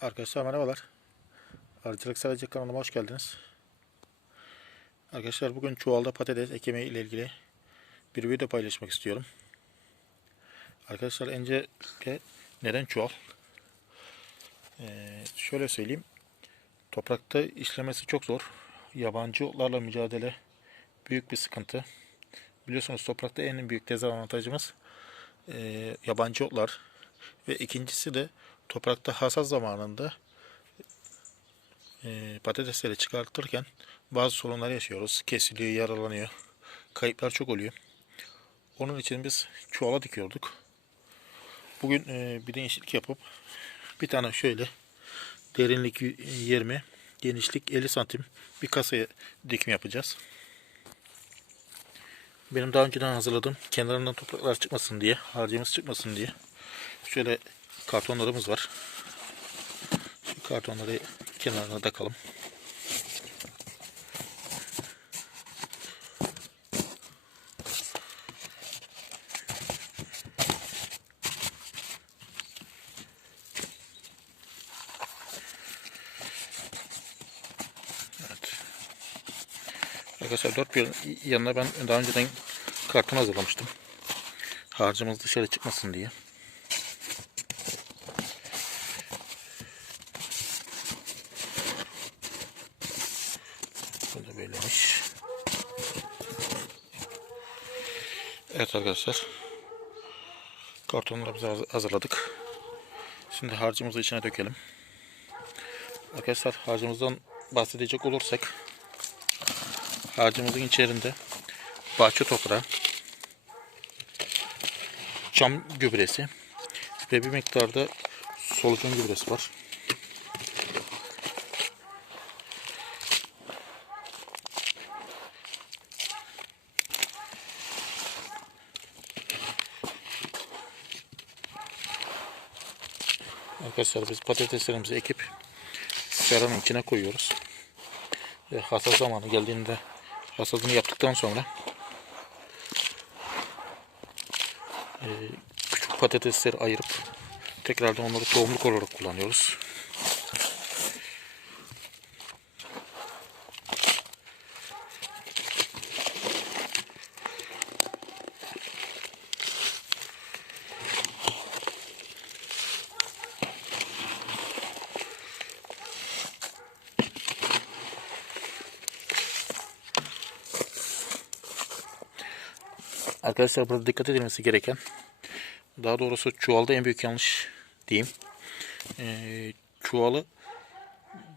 Arkadaşlar merhabalar. Arıcılık Sadece kanalıma hoş geldiniz. Arkadaşlar bugün çuvalda patates ekimi ile ilgili bir video paylaşmak istiyorum. Arkadaşlar öncelikle neden çuval? Ee, şöyle söyleyeyim. Toprakta işlemesi çok zor. Yabancı otlarla mücadele büyük bir sıkıntı. Biliyorsunuz toprakta en büyük dezavantajımız e, yabancı otlar. Ve ikincisi de toprakta hasat zamanında e, patatesleri çıkartırken bazı sorunlar yaşıyoruz. Kesiliyor, yaralanıyor. Kayıplar çok oluyor. Onun için biz çuvala dikiyorduk. Bugün e, bir değişiklik yapıp bir tane şöyle derinlik 20, genişlik 50 santim bir kasaya dikim yapacağız. Benim daha önceden hazırladığım kenarından topraklar çıkmasın diye, harcımız çıkmasın diye şöyle kartonlarımız var. Şu kartonları kenarına takalım. Arkadaşlar dört bir yanına ben daha önceden karton hazırlamıştım. Harcımız dışarı çıkmasın diye. Bu da böyleymiş. Evet arkadaşlar. Kartonlarımızı haz- hazırladık. Şimdi harcımızı içine dökelim. Arkadaşlar harcımızdan bahsedecek olursak harcımızın içerisinde bahçe toprağı, çam gübresi ve bir miktarda solucan gübresi var. Arkadaşlar biz patateslerimizi ekip seranın içine koyuyoruz. Ve hasat zamanı geldiğinde hasadını yaptıktan sonra e, küçük patatesleri ayırıp tekrardan onları tohumluk olarak kullanıyoruz. Arkadaşlar burada dikkat edilmesi gereken daha doğrusu çuvalda en büyük yanlış diyeyim. Ee, çuvalı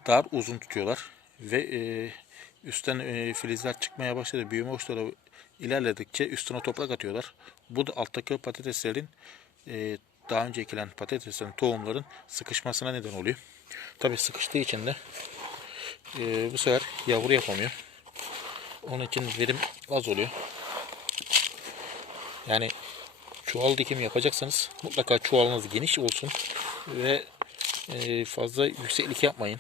dar uzun tutuyorlar ve e, üstten e, filizler çıkmaya başladı. Büyüme uçları ilerledikçe üstüne toprak atıyorlar. Bu da alttaki patateslerin e, daha önce ekilen patateslerin tohumların sıkışmasına neden oluyor. Tabi sıkıştığı için de e, bu sefer yavru yapamıyor. Onun için verim az oluyor. Yani çuval dikim yapacaksanız mutlaka çuvalınız geniş olsun ve e, fazla yükseklik yapmayın.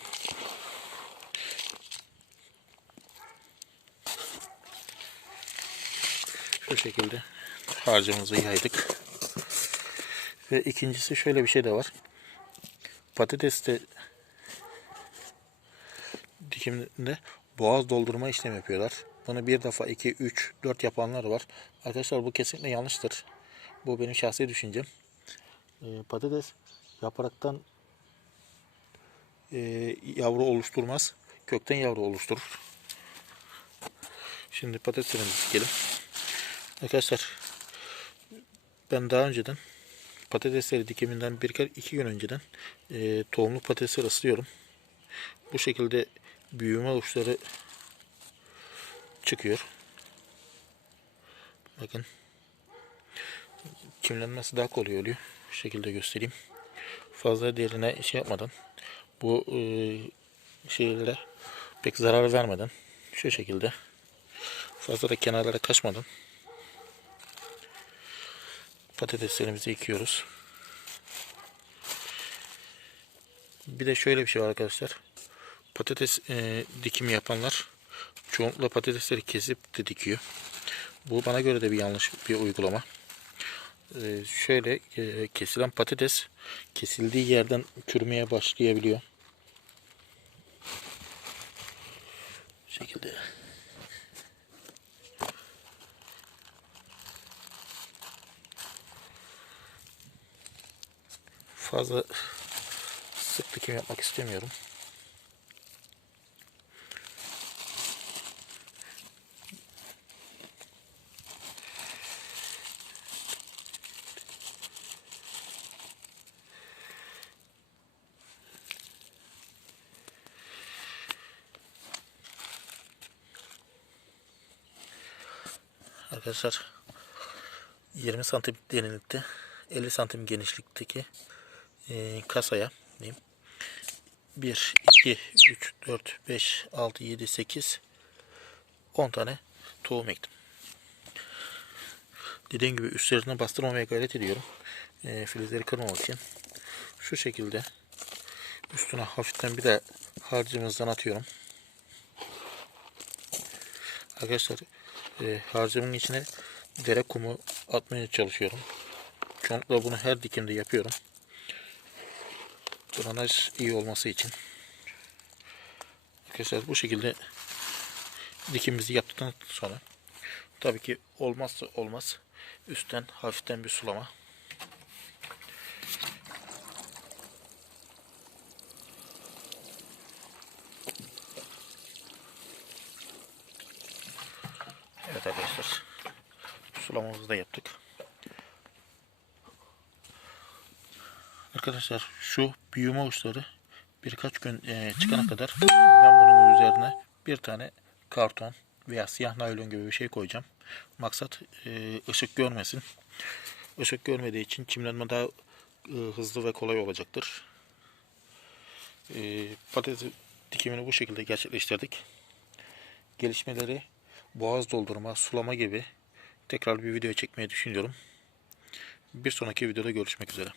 Şu şekilde harcımızı yaydık. Ve ikincisi şöyle bir şey de var. Patateste dikiminde boğaz doldurma işlemi yapıyorlar. Bunu bir defa 2, 3, 4 yapanlar var. Arkadaşlar bu kesinlikle yanlıştır. Bu benim şahsi düşüncem. Ee, patates yapraktan e, yavru oluşturmaz. Kökten yavru oluşturur. Şimdi patateslerimizi dikelim. Arkadaşlar ben daha önceden patatesleri dikiminden bir kere iki gün önceden e, tohumlu patatesleri ıslıyorum. Bu şekilde büyüme uçları çıkıyor. Bakın. Kimlenmesi daha kolay oluyor. Şu şekilde göstereyim. Fazla derine şey yapmadan bu e, şeylere pek zarar vermeden şu şekilde fazla da kenarlara kaçmadan patateslerimizi yıkıyoruz. Bir de şöyle bir şey var arkadaşlar. Patates e, dikimi yapanlar çoğunlukla patatesleri kesip de dikiyor. Bu bana göre de bir yanlış bir uygulama. Ee, şöyle e, kesilen patates kesildiği yerden çürümeye başlayabiliyor. Bu şekilde. Fazla sık dikim yapmak istemiyorum. Arkadaşlar 20 santim derinlikte 50 santim genişlikteki e, kasaya diyeyim 1, 2, 3, 4, 5, 6, 7, 8 10 tane tohum ektim. Dediğim gibi üstlerine bastırmamaya gayret ediyorum. E, filizleri kırmamak için. Şu şekilde üstüne hafiften bir de harcımızdan atıyorum. Arkadaşlar e, harcımın içine dere kumu atmaya çalışıyorum. Çoğunlukla bunu her dikimde yapıyorum. Drenaj iyi olması için. Arkadaşlar bu şekilde dikimimizi yaptıktan sonra tabii ki olmazsa olmaz üstten hafiften bir sulama. Evet arkadaşlar sulamamızı da yaptık. Arkadaşlar şu büyüme uçları birkaç gün e, çıkana kadar ben bunun üzerine bir tane karton veya siyah naylon gibi bir şey koyacağım. Maksat e, ışık görmesin. Işık görmediği için çimlenme daha e, hızlı ve kolay olacaktır. E, patates dikimini bu şekilde gerçekleştirdik. Gelişmeleri boğaz doldurma, sulama gibi tekrar bir video çekmeyi düşünüyorum. Bir sonraki videoda görüşmek üzere.